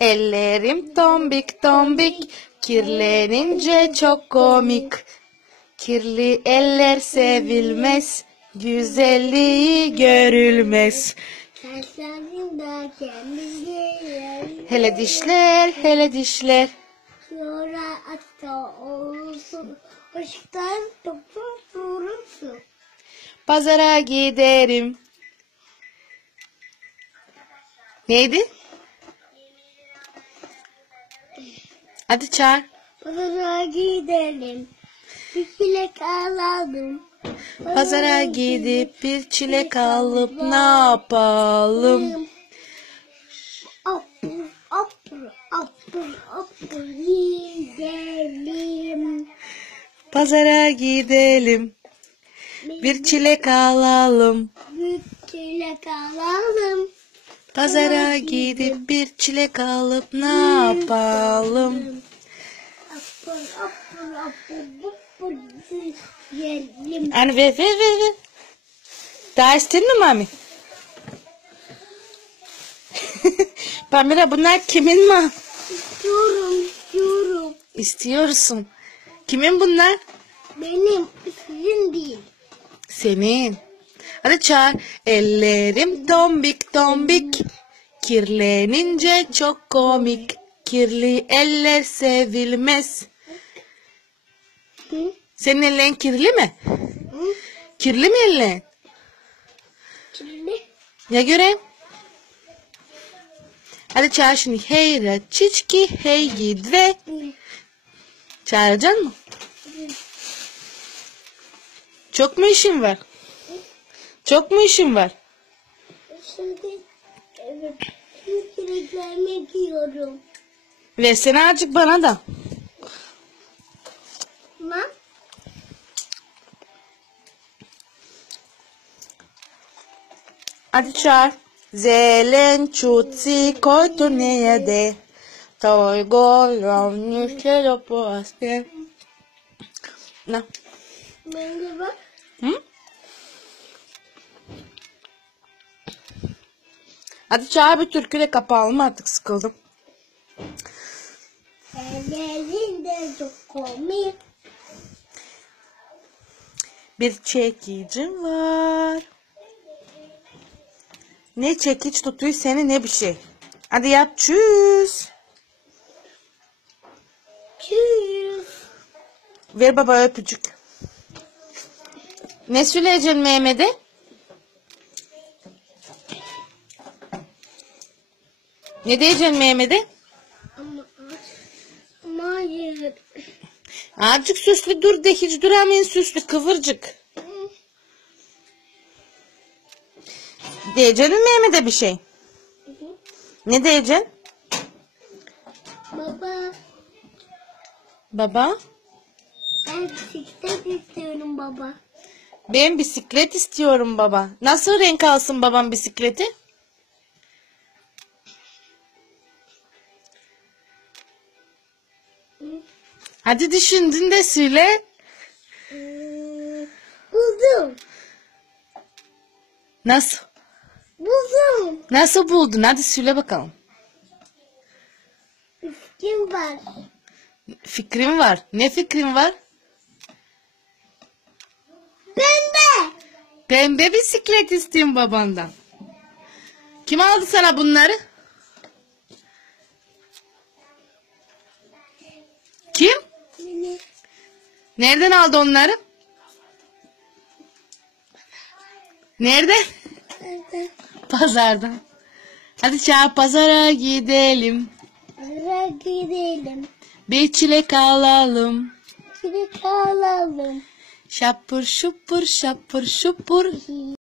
Ellerim tombik tombik, kirlenince çok komik. Kirli eller sevilmez, güzelliği görülmez. Hele dişler, hele dişler. Sonra hatta olsun. Işıktan topu durursun. Pazara giderim. Neydi? Hadi çağır. Pazara gidelim. Bir çilek alalım. Pazara gidip bir çilek alıp ne yapalım? Apır, apır, apır, apır gidelim. Pazara gidelim. Bir çilek alalım. Bir çilek alalım. Pazara gidip bir çilek alıp ne yapalım? Hani ver ver ver ver. Daha istedin mi mami? Pamela bunlar kimin mi? İstiyorum, istiyorum. İstiyorsun. Kimin bunlar? Benim, sizin değil. Senin. Hadi çağır. Ellerim tombik tombik. Kirlenince çok komik. Kirli eller sevilmez. Senin ellerin kirli mi? Kirli mi ellerin? Kirli. Ya göre? Hadi çağır şimdi. Hey ra çiçki hey gidve. Hı. Çağıracaksın mı? Çok mu işin var? Çok mu işin var? Şimdi evet, şu çileklerimi giyiyorum. Versene azıcık bana da. Tamam. Hadi çağır. Zelen çutsi koytu neye de. Toy gol ravnüşler opo asker. Ne? Bence bak. Hı? Hadi çağır bir türküyle kapağım artık sıkıldım. Ellerinde çok komik. Bir çekicim var. Ne çekiç tutuyor seni ne bir şey. Hadi yap çüz. Çüz. Ver baba öpücük. Ne söyleyeceksin Mehmet'e? Ne diyeceksin Mehmet'e? Ama, hayır. Azıcık süslü dur de hiç duramayın süslü kıvırcık. Diyeceksin Mehmet'e bir şey? Ne diyeceksin? Baba Baba ben bisiklet istiyorum baba. ben bisiklet istiyorum baba. Nasıl renk alsın babam bisikleti? Hadi düşündün de söyle. Hmm, buldum. Nasıl? Buldum. Nasıl buldun? Hadi söyle bakalım. Kim var? Fikrim var. Ne fikrin var? Pembe. Pembe bisiklet istiyorum babandan. Kim aldı sana bunları? Nereden aldı onları? Nereden? Nerede? Pazardan. Hadi çağır pazara gidelim. Ara gidelim. Bir çilek alalım. Çilek alalım. Şapır şupur şapır şupur.